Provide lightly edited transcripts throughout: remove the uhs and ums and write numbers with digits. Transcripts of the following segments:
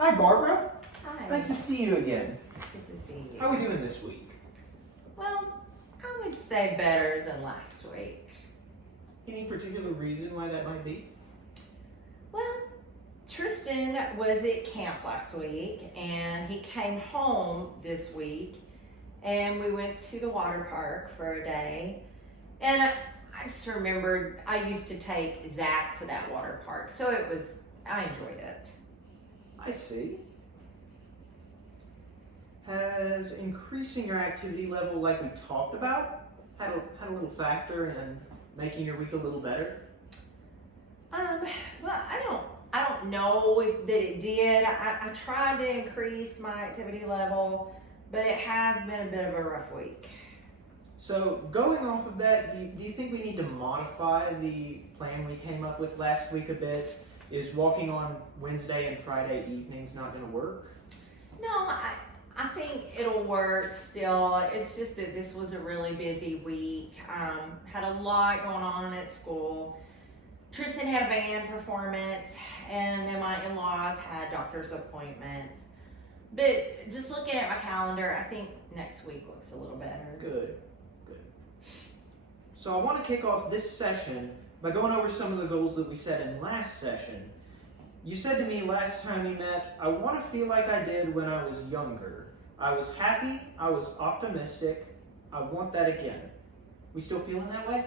Hi, Barbara. Hi. Nice to see you again. Good to see you. How are we doing this week? Well, I would say better than last week. Any particular reason why that might be? Well, Tristan was at camp last week and he came home this week and we went to the water park for a day. And I just remembered I used to take Zach to that water park, so I enjoyed it. I see. Has increasing your activity level like we talked about had a little factor in making your week a little better? Well, I don't know if that it did. I tried to increase my activity level, but it has been a bit of a rough week. So going off of that, do you think we need to modify the plan we came up with last week a bit? Is walking on Wednesday and Friday evenings not going to work? No, I think it'll work still. It's just that this was a really busy week. Had a lot going on at school. Tristan had a band performance, and then my in-laws had doctor's appointments. But just looking at my calendar, I think next week looks a little better. Good. So I want to kick off this session by going over some of the goals that we set in last session. You said to me last time we met, I want to feel like I did when I was younger. I was happy, I was optimistic, I want that again. We still feeling that way?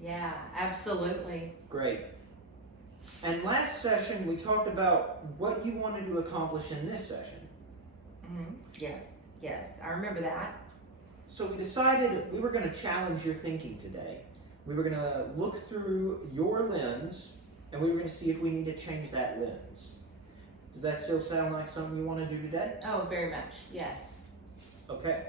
Yeah, absolutely. Great. And last session we talked about what you wanted to accomplish in this session. Mm-hmm. Yes, I remember that. So we decided we were going to challenge your thinking today. We were going to look through your lens and we were going to see if we need to change that lens. Does that still sound like something you want to do today? Oh, very much, yes. Okay.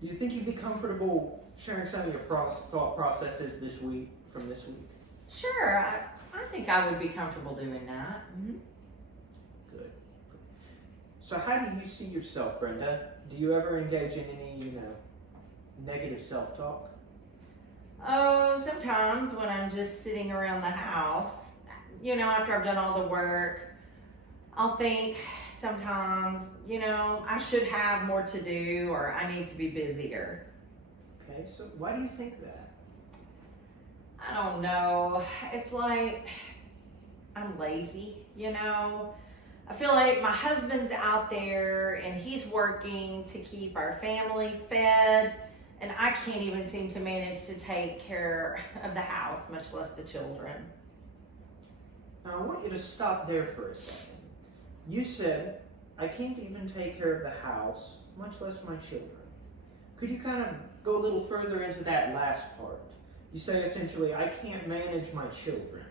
Do you think you'd be comfortable sharing some of your thought processes this week, from this week? Sure, I think I would be comfortable doing that. Mm-hmm. Good. So how do you see yourself, Brenda? Do you ever engage in any, negative self-talk? Oh, sometimes when I'm just sitting around the house, after I've done all the work, I'll think sometimes, I should have more to do or I need to be busier. Okay, so why do you think that? I don't know. It's like I'm lazy, I feel like my husband's out there and he's working to keep our family fed, and I can't even seem to manage to take care of the house, much less the children. Now I want you to stop there for a second. You said, I can't even take care of the house, much less my children. Could you kind of go a little further into that last part? You say essentially, I can't manage my children.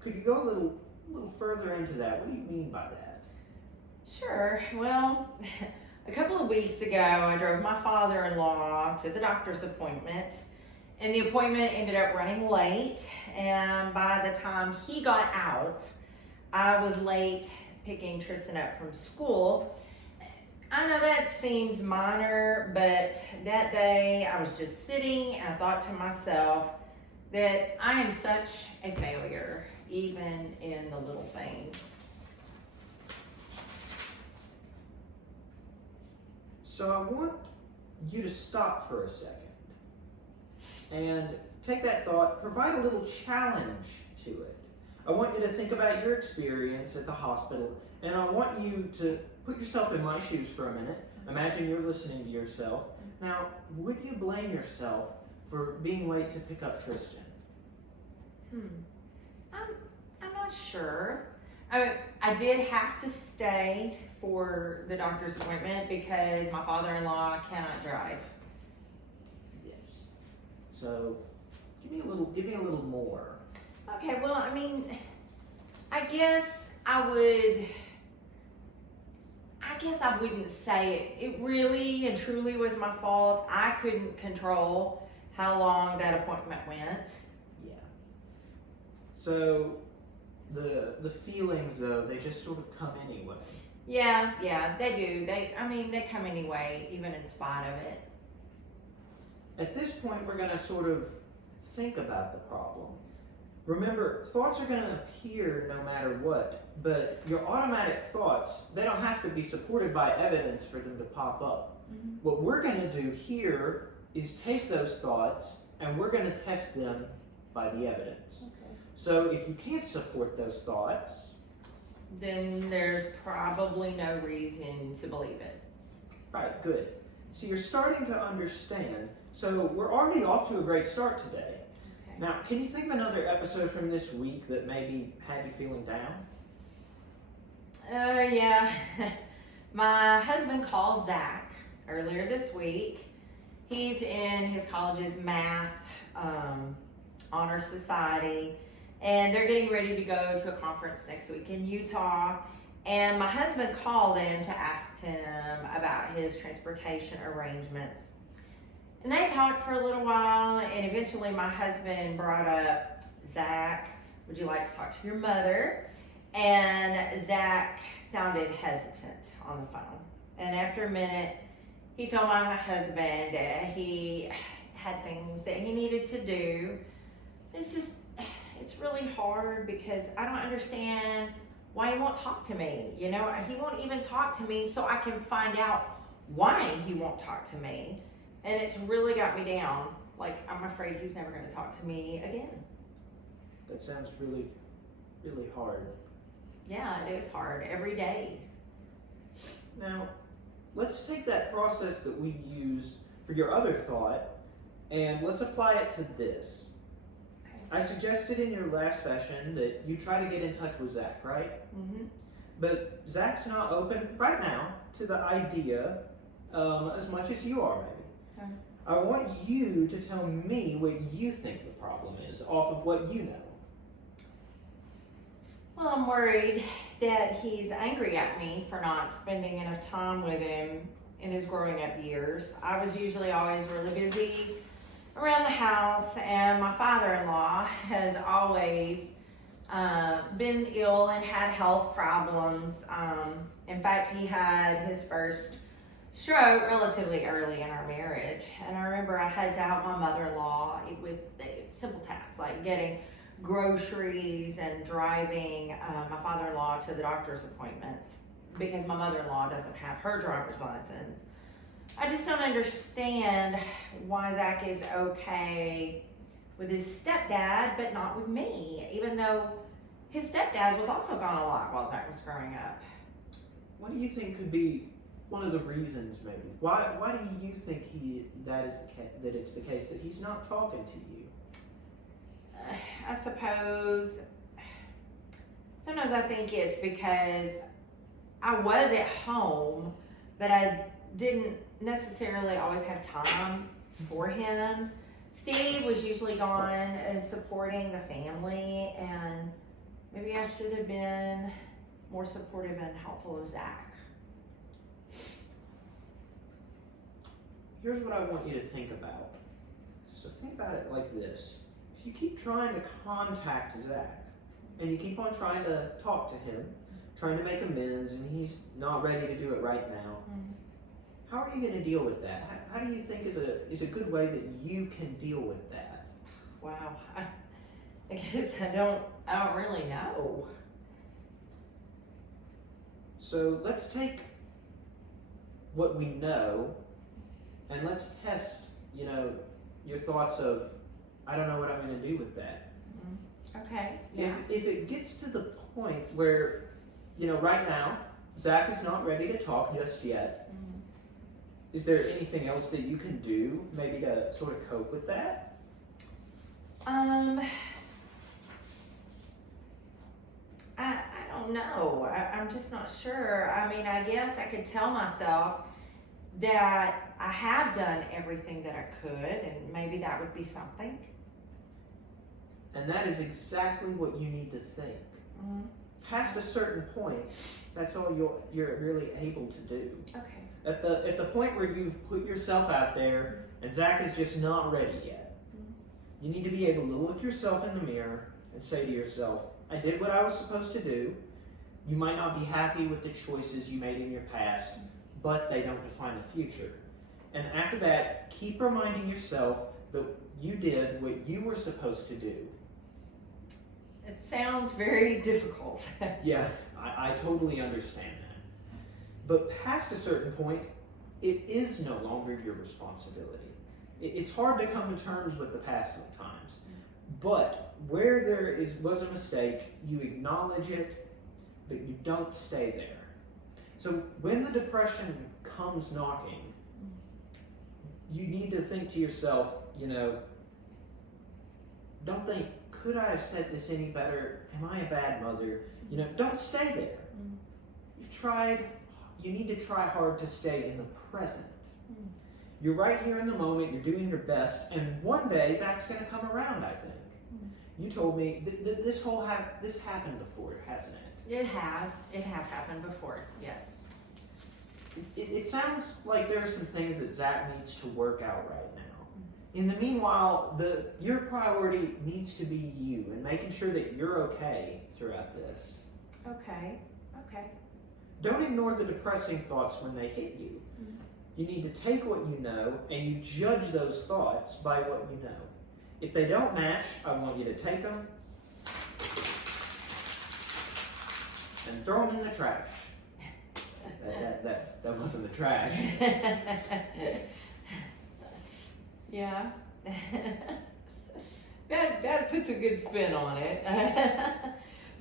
Could you go a little further into that? What do you mean by that? Sure. Well, a couple of weeks ago, I drove my father-in-law to the doctor's appointment, and the appointment ended up running late, and by the time he got out, I was late picking Tristan up from school. I know that seems minor, but that day I was just sitting and I thought to myself that I am such a failure, even in the little things. So I want you to stop for a second and take that thought, provide a little challenge to it. I want you to think about your experience at the hospital, and I want you to put yourself in my shoes for a minute. Imagine you're listening to yourself. Now, would you blame yourself for being late to pick up Tristan? I'm not sure. I did have to stay for the doctor's appointment because my father-in-law cannot drive. Yes. So, give me a little more. Okay, well, I guess I wouldn't say it really and truly was my fault. I couldn't control how long that appointment went. Yeah. So, the feelings though, they just sort of come anyway. Yeah, they do. They come anyway, even in spite of it. At this point, we're going to sort of think about the problem. Remember, thoughts are going to appear no matter what, but your automatic thoughts, they don't have to be supported by evidence for them to pop up. Mm-hmm. What we're going to do here is take those thoughts and we're going to test them by the evidence. Okay. So if you can't support those thoughts, Then there's probably no reason to believe it. right, good. So you're starting to understand. So we're already off to a great start today. Okay. Now, can you think of another episode from this week that maybe had you feeling down? Yeah. My husband called Zach earlier this week. He's in his college's math honor society, and they're getting ready to go to a conference next week in Utah. And my husband called him to ask him about his transportation arrangements. And they talked for a little while, and eventually my husband brought up, Zach, would you like to talk to your mother? And Zach sounded hesitant on the phone. And after a minute, he told my husband that he had things that he needed to do. It's really hard because I don't understand why he won't talk to me. You know, he won't even talk to me so I can find out why he won't talk to me. And it's really got me down. Like, I'm afraid he's never going to talk to me again. That sounds really, really hard. Yeah, it is hard every day. Now, let's take that process that we used for your other thought and let's apply it to this. Okay. I suggested in your last session that you try to get in touch with Zach, right? Mm-hmm. But Zach's not open right now to the idea as much as you are, maybe. Okay. I want you to tell me what you think the problem is off of what you know. Well, I'm worried that he's angry at me for not spending enough time with him in his growing up years. I was usually always really busy around the house, and my father-in-law has always been ill and had health problems. In fact, he had his first stroke relatively early in our marriage, and I remember I had to help my mother-in-law with simple tasks like getting groceries and driving my father-in-law to the doctor's appointments because my mother-in-law doesn't have her driver's license. I just don't understand why Zach is okay with his stepdad but not with me, even though his stepdad was also gone a lot while Zach was growing up. What do you think could be one of the reasons, maybe? Why do you think that it's the case that he's not talking to you? I suppose sometimes I think it's because I was at home, but I didn't necessarily always have time for him. Steve was usually gone and supporting the family, and maybe I should have been more supportive and helpful of Zach. Here's what I want you to think about. So think about it like this. If you keep trying to contact Zach, and you keep on trying to talk to him, trying to make amends, and he's not ready to do it right now, how are you going to deal with that? How do you think is a good way that you can deal with that? Wow, I guess I don't really know. So let's take what we know, and let's test, your thoughts of, I don't know what I'm going to do with that. Okay. Yeah. If it gets to the point where, right now, Zach is not ready to talk just yet, is there anything else that you can do maybe to sort of cope with that? I don't know. I'm just not sure. I mean, I guess I could tell myself that I have done everything that I could, and maybe that would be something. And that is exactly what you need to think. Past a certain point, that's all you're really able to do. Okay. At the point where you've put yourself out there and Zach is just not ready yet, you need to be able to look yourself in the mirror and say to yourself, I did what I was supposed to do. You might not be happy with the choices you made in your past, but they don't define the future. And after that, keep reminding yourself that you did what you were supposed to do. It sounds very difficult. Yeah, I totally understand that. But past a certain point, it is no longer your responsibility. It's hard to come to terms with the past sometimes. But where there was a mistake, you acknowledge it, but you don't stay there. So when the depression comes knocking, you need to think to yourself, don't think, could I have said this any better? Am I a bad mother? Don't stay there. You need to try hard to stay in the present. You're right here in the moment, you're doing your best, and one day Zach's going to come around, I think. You told me this happened before, hasn't it? It has happened before, yes. It sounds like there are some things that Zach needs to work out right now. In the meanwhile, your priority needs to be you and making sure that you're okay throughout this. Okay. Don't ignore the depressing thoughts when they hit you. You need to take what you know and you judge those thoughts by what you know. If they don't match, I want you to take them and throw them in the trash. That wasn't the trash. Yeah. That puts a good spin on it.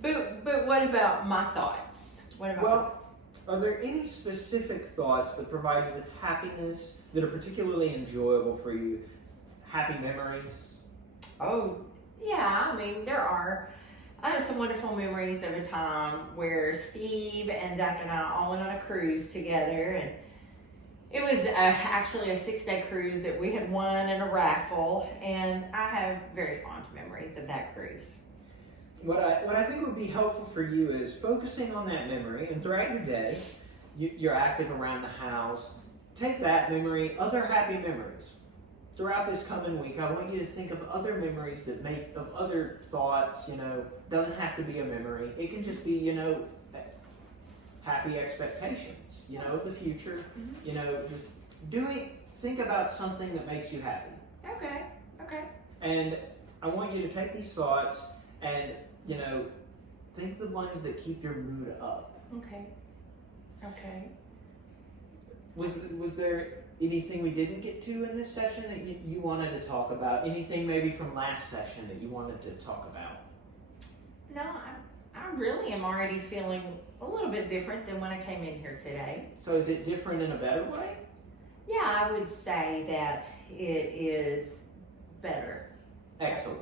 But what about my thoughts? Are there any specific thoughts that provide you with happiness that are particularly enjoyable for you? Happy memories? Oh, yeah, there are. I have some wonderful memories of a time where Steve and Zach and I all went on a cruise together, and it was actually a 6-day cruise that we had won in a raffle, and I have very fond memories of that cruise. What I think would be helpful for you is focusing on that memory, and throughout your day, you're active around the house. Take that memory, other happy memories. Throughout this coming week, I want you to think of other memories of other thoughts, doesn't have to be a memory. It can just be, happy expectations, of the future, just think about something that makes you happy. Okay. And I want you to take these thoughts and, think the ones that keep your mood up. Okay. Was there anything we didn't get to in this session that you wanted to talk about? Anything maybe from last session that you wanted to talk about? No, I really am already feeling a little bit different than when I came in here today. So is it different in a better way? Yeah, I would say that it is better. Excellent.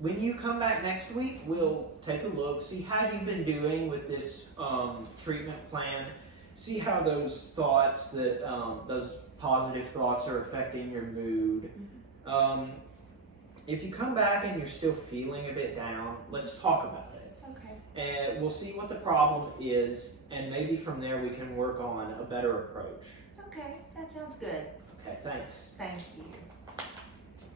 When you come back next week, we'll take a look, see how you've been doing with this treatment plan, see how those thoughts, those positive thoughts are affecting your mood. If you come back and you're still feeling a bit down, let's talk about it. Okay. And we'll see what the problem is, and maybe from there we can work on a better approach. Okay, that sounds good. Okay, thanks. Thank you.